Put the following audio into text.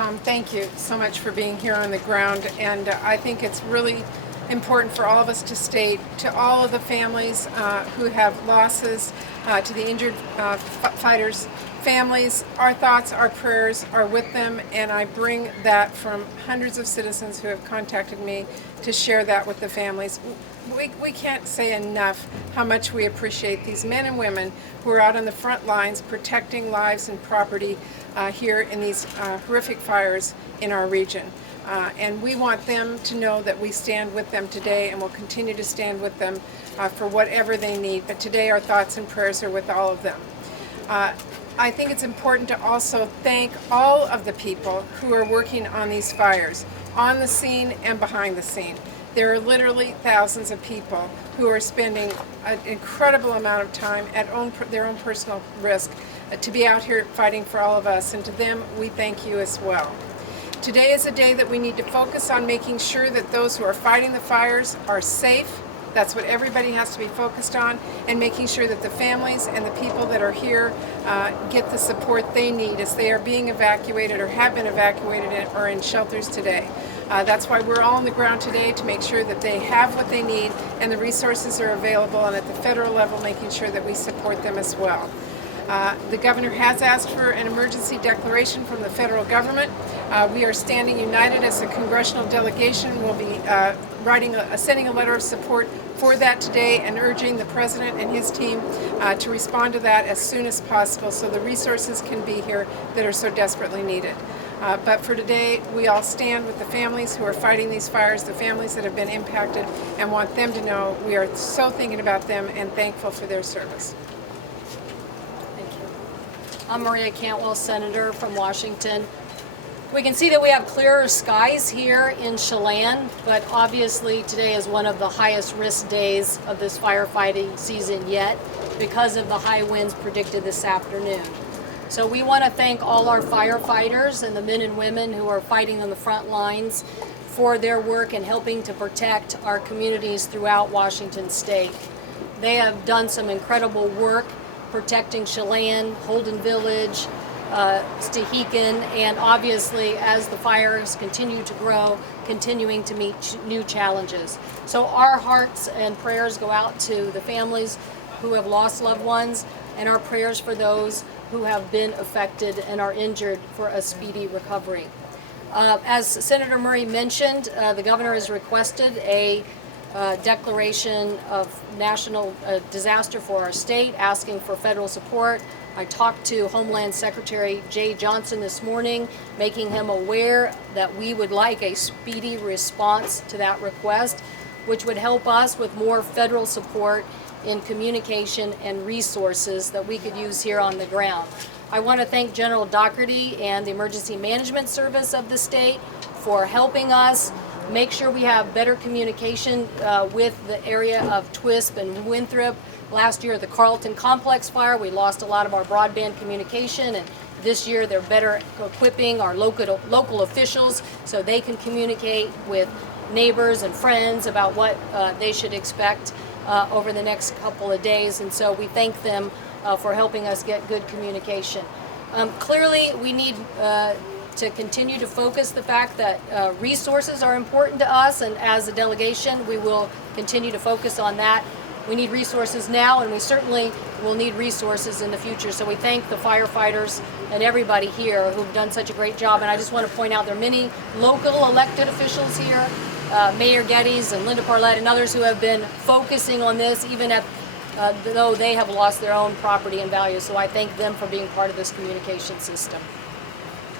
Tom, thank you so much for being here on the ground, and I think it's really important for all of us to state to all of the families who have losses, to the injured fighters' families, our thoughts, our prayers are with them, and I bring that from hundreds of citizens who have contacted me to share that with the families. We can't say enough how much we appreciate these men and women who are out on the front lines protecting lives and property here in these horrific fires in our region. And we want them to know that we stand with them today and will continue to stand with them for whatever they need. But today our thoughts and prayers are with all of them. I think it's important to also thank all of the people who are working on these fires, on the scene and behind the scene. There are literally thousands of people who are spending an incredible amount of time at their own personal risk to be out here fighting for all of us, and to them we thank you as well. Today is a day that we need to focus on making sure that those who are fighting the fires are safe. That's what everybody has to be focused on, and making sure that the families and the people that are here get the support they need as they are being evacuated or have been evacuated or in shelters today. That's why we're all on the ground today, to make sure that they have what they need and the resources are available, and at the federal level making sure that we support them as well. The governor has asked for an emergency declaration from the federal government. We are standing united as a congressional delegation. We'll be sending a letter of support for that today and urging the president and his team to respond to that as soon as possible so the resources can be here that are so desperately needed. But for today, we all stand with the families who are fighting these fires, the families that have been impacted, and want them to know we are so thinking about them and thankful for their service. I'm Maria Cantwell, Senator from Washington. We can see that we have clearer skies here in Chelan, but obviously today is one of the highest risk days of this firefighting season yet because of the high winds predicted this afternoon. So we want to thank all our firefighters and the men and women who are fighting on the front lines for their work and helping to protect our communities throughout Washington State. They have done some incredible work protecting Chelan, Holden Village, Stehekin, and obviously as the fires continue to grow, continuing to meet new challenges. So our hearts and prayers go out to the families who have lost loved ones, and our prayers for those who have been affected and are injured for a speedy recovery. As Senator Murray mentioned, the governor has requested a declaration of national disaster for our state, asking for federal support. I talked to Homeland Secretary Jay Johnson this morning, making him aware that we would like a speedy response to that request, which would help us with more federal support in communication and resources that we could use here on the ground. I want to thank General Doherty and the Emergency Management Service of the state for helping us make sure we have better communication with the area of Twisp and Winthrop. Last year, the Carlton Complex fire, we lost a lot of our broadband communication, and this year they're better equipping our local officials so they can communicate with neighbors and friends about what they should expect over the next couple of days, and so we thank them for helping us get good communication. Clearly, we need to continue to focus the fact that resources are important to us, and as a delegation, we will continue to focus on that. We need resources now, and we certainly will need resources in the future. So we thank the firefighters and everybody here who've done such a great job. And I just want to point out there are many local elected officials here, Mayor Geddes and Linda Parlett and others who have been focusing on this, even though they have lost their own property and value. So I thank them for being part of this communication system.